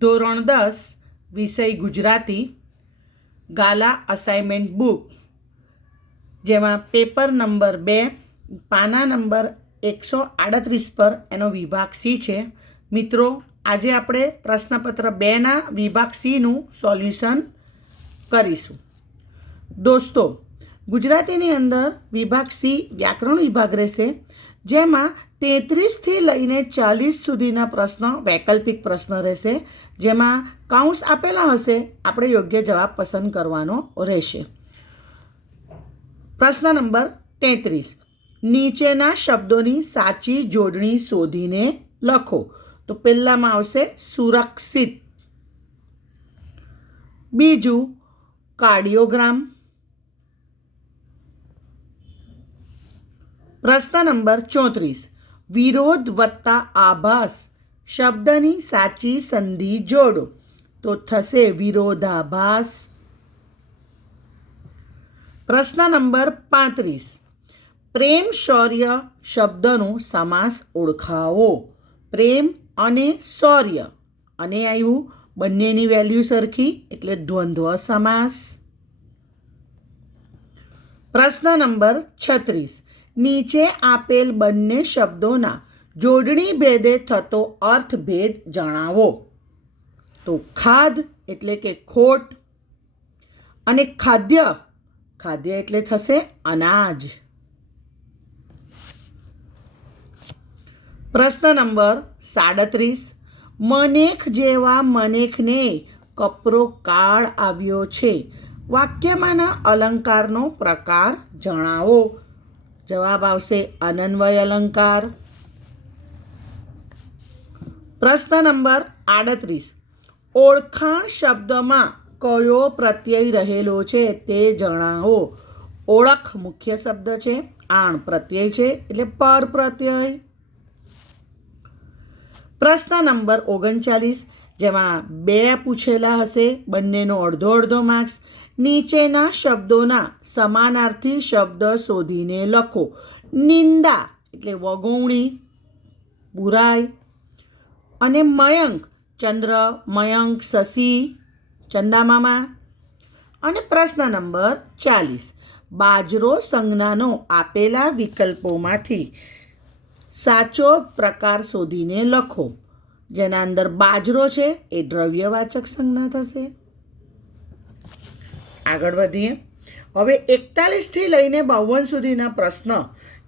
ધોરણ 10 વિષય ગુજરાતી ગાલા assignment book, જેમાં પેપર નંબર 2 પાના નંબર 138 પર એનો વિભાગ સી છે. મિત્રો, આજે આપણે પ્રશ્નપત્ર 2ના વિભાગ સીનું સોલ્યુશન કરીશું. દોસ્તો, ગુજરાતીની અંદર વિભાગ સી વ્યાકરણ વિભાગ રહેશે, જેમાં 33થી લઈને 40 સુધીના પ્રશ્નો વૈકલ્પિક પ્રશ્ન રહેશે, જેમાં કાઉન્સ આપેલા હશે, આપણે યોગ્ય જવાબ પસંદ કરવાનો રહેશે. પ્રશ્ન નંબર 33, નીચેના શબ્દોની સાચી જોડણી શોધીને લખો. તો પહેલામાં આવશે સુરક્ષિત, બીજું કાર્ડિયોગ્રામ. પ્રશ્ન નંબર 34, વિરોધ વત્તા આભાસ શબ્દની સાચી સંધિ જોડો. તો થશે વિરોધાભાસ. પ્રશ્ન નંબર 35, પ્રેમ શૌર્ય શબ્દનો સમાસ ઓળખાવો. પ્રેમ અને શૌર્ય, અને આવ્યું બંનેની વેલ્યુ સરખી એટલે દ્વંદ્વ સમાસ. પ્રશ્ન નંબર 36, નીચે આપેલ બંને શબ્દોના જોડણી ભેદે થતો અર્થભેદ જણાવો. તો ખાદ એટલે કે ખોટ, અને ખાદ્ય, ખાદ્ય એટલે થશે અનાજ. પ્રશ્ન નંબર 37, મનેખ જેવા મનેખને કપરો કાળ આવ્યો છે. વાક્યમાંના અલંકારનો પ્રકાર જણાવો. જવાબ આવશે અનન્વય અલંકાર. પ્રશ્ન નંબર 38, ઓળખાણ શબ્દમાં કયો પ્રત્યય રહેલો છે તે જણાવો. ઓળખ મુખ્ય શબ્દ છે, આણ પ્રત્યય છે એટલે પર પ્રત્યય. પ્રશ્ન નંબર 39, જેમાં 2 પૂછેલા હશે, બંનેનો અડધો અડધો માર્ક્સ. નીચેના શબ્દોના સમાનાર્થી શબ્દ શોધીને લખો. નિંદા એટલે વગોવણી, બુરાઈ, અને મયંક ચંદ્ર, મયંક શશી, ચંદામામા. અને પ્રશ્ન નંબર 40, બાજરો સંજ્ઞાનો આપેલા વિકલ્પોમાંથી સાચો પ્રકાર શોધીને લખો. જેના અંદર બાજરો છે એ દ્રવ્યવાચક સંજ્ઞા થશે. આગળ વધીએ. હવે 41થી લઈને 52 સુધીના પ્રશ્ન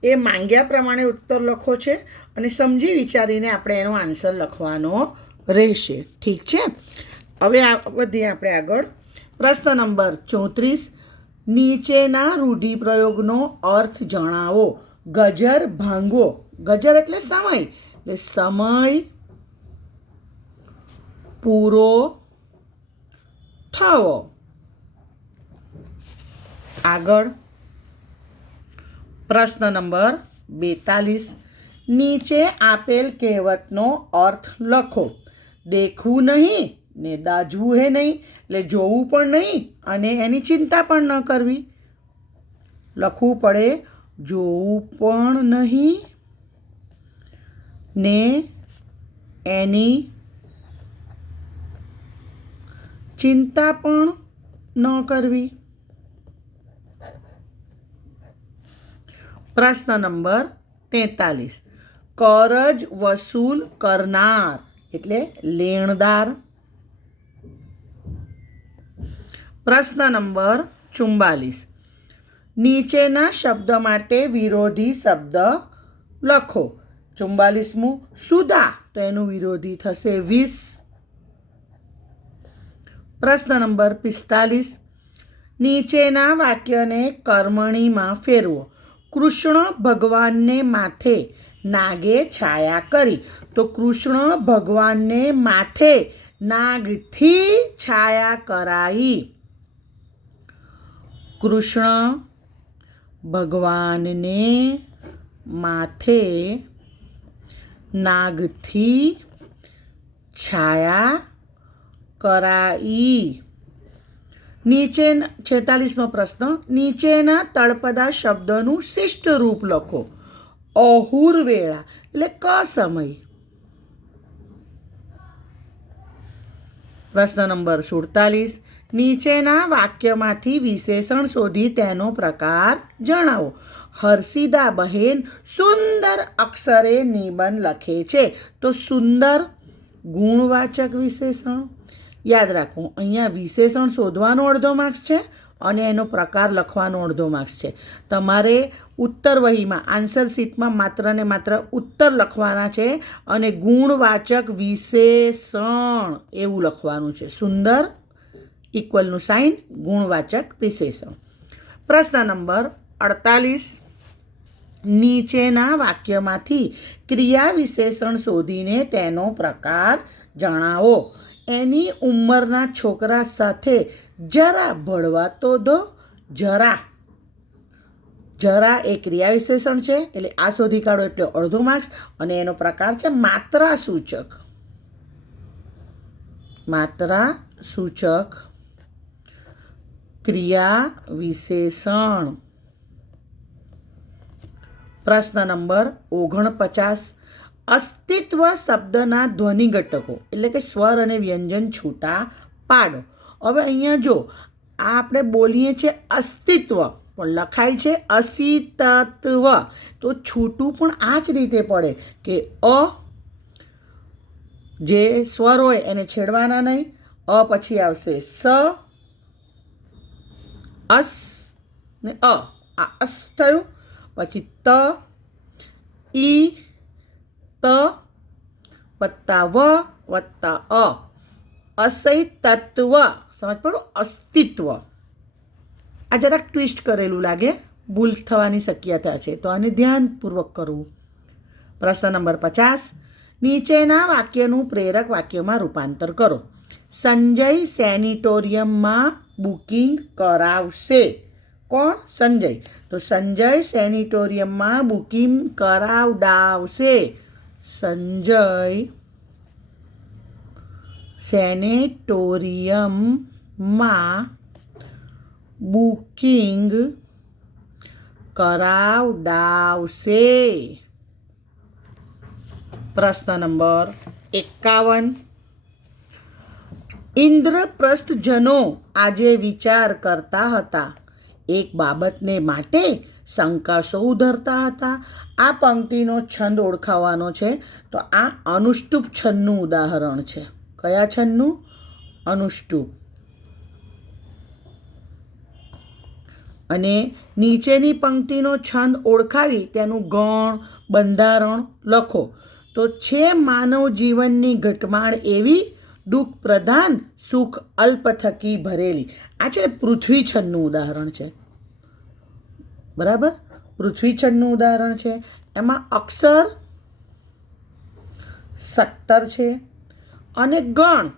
એ માંગ્યા પ્રમાણે ઉત્તર લખો છે, અને સમજી વિચારીને આપણે એનો આન્સર લખવાનો રહેશે. ઠીક છે. હવે વધીએ આપણે આગળ. પ્રશ્ન નંબર 34, નીચેના રૂઢિપ્રયોગનો અર્થ જણાવો. ગજર ભાંગવો, ગજર એટલે સમય, એટલે સમય પૂરો થવો. આગળ પ્રશ્ન નંબર 42, નીચે આપેલ કહેવતનો અર્થ લખો. દેખવું નહીં ને દાજવું હે નહીં, એટલે જોવું પણ નહીં અને એની ચિંતા પણ ન કરવી. લખવું પડે જોવું પણ નહીં ને એની ચિંતા પણ ન કરવી. પ્રશ્ન નંબર 43, કરજ વસૂલ કરનાર એટલે લેણદાર. પ્રશ્ન નંબર 44, નીચેના શબ્દ માટે વિરોધી શબ્દ લખો. 44મું સુધા, તો એનું વિરોધી થશે વિષ. પ્રશ્ન નંબર 45, નીચેના વાક્યને કર્મણીમાં ફેરવો. કૃષ્ણ ભગવાનને માથે નાગે છાયા કરી. તો કૃષ્ણ ભગવાનને માથે નાગથી છાયા કરાઈ. કૃષ્ણ ભગવાનને માથે નાગથી છાયા કરાઈ. નીચે 46મો પ્રશ્ન, નીચેના તળપદા શબ્દનું શિષ્ટ રૂપ લખો. અહુર વેળા એટલે ક સમય. પ્રશ્ન નંબર 47. નીચેના વાક્યમાંથી વિશેષણ શોધી તેનો પ્રકાર જણાવો. હર્ષિદા બહેન સુંદર અક્ષરે નિબંધ લખે છે. તો સુંદર ગુણવાચક વિશેષણ. યાદ રાખવું, અહીંયા વિશેષણ શોધવાનો અડધો માર્ક્સ છે અને એનો પ્રકાર લખવાનો અડધો માર્ક્સ છે. તમારે ઉત્તર વહીમાં આન્સર શીટમાં માત્ર ને માત્ર ઉત્તર લખવાના છે અને ગુણવાચક વિશેષણ એવું લખવાનું છે. સુંદર ઇક્વલનું સાઇન ગુણવાચક વિશેષણ. પ્રશ્ન નંબર 48. નીચેના વાક્યમાંથી ક્રિયા વિશેષણ શોધીને તેનો પ્રકાર જણાવો. એની ઉંમરના છોકરા સાથે જરા ભળવા તો દો. જરા એ ક્રિયા વિશેષણ છે એટલે આ શોધી કાઢો એટલે અડધો માર્ક્સ અને એનો પ્રકાર છે માત્રા સૂચક. માત્રા સૂચક ક્રિયા વિશેષણ. પ્રશ્ન નંબર 49. અસ્તિત્વ શબ્દના ધ્વનિ ઘટકો એટલે કે સ્વર અને વ્યંજન છૂટા પાડો. હવે અહીંયા જો આ આપણે બોલીએ છીએ અસ્તિત્વ પણ લખાય છે અસિતત્વ, તો છૂટું પણ આ જ રીતે પડે કે અ જે સ્વર હોય એને છેડવાના નહીં. અ પછી આવશે સ, અસ ને અ. આ અસ થયું. પછી ત, ઈ, ત વત્તા વ વત્તા અ. અસૈતત્વ. સમજ પડો? અસ્તિત્વ. આ જરાક ટ્વિસ્ટ કરેલું લાગે, ભૂલ થવાની શક્યતા છે, તો આને ધ્યાનપૂર્વક કરવું. પ્રશ્ન નંબર 50. નીચેના વાક્યનું પ્રેરક વાક્યમાં રૂપાંતર કરો. સંજય સેનિટોરિયમમાં બુકિંગ કરાવશે. કોણ? સંજય. તો સંજય સેનિટોરિયમમાં બુકિંગ કરાવડાવશે. સંજય સેનેટોરિયમમાં બુકિંગ કરાવડાવશે. પ્રશ્ન નંબર 51. ઇન્દ્રપ્રસ્થજનો આજે વિચાર કરતા હતા. એક બાબતને માટે શંકાશો ધરતા હતા. આ પંક્તિનો છંદ ઓળખાવાનો છે. તો આ અનુષ્ટુપ છંદનું ઉદાહરણ છે. કયા છંદનું? અનુષ્ટુપ. અને નીચેની પંક્તિનો છંદ ઓળખાવી તેનું ગણ બંધારણ લખો. તો છે માનવ જીવનની ઘટમાળ એવી, દુઃખ પ્રધાન સુખ અલ્પ થકી ભરેલી. આ છે પૃથ્વી છંદનું ઉદાહરણ છે. બરાબર? પૃથ્વી છંદનું ઉદાહરણ છે. એમાં અક્ષર 17 છે અને ગણ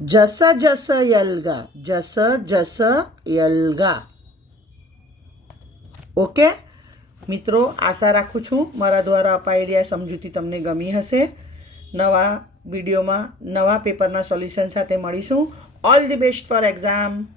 જસ જસ યલગા. જસ જસ યલગા. ઓકે મિત્રો, આશા રાખું છું મારા દ્વારા અપાયેલી આ સમજૂતી તમને ગમી હશે. નવા વિડીયોમાં નવા પેપરના સોલ્યુશન સાથે મળીશું. All the best for exam.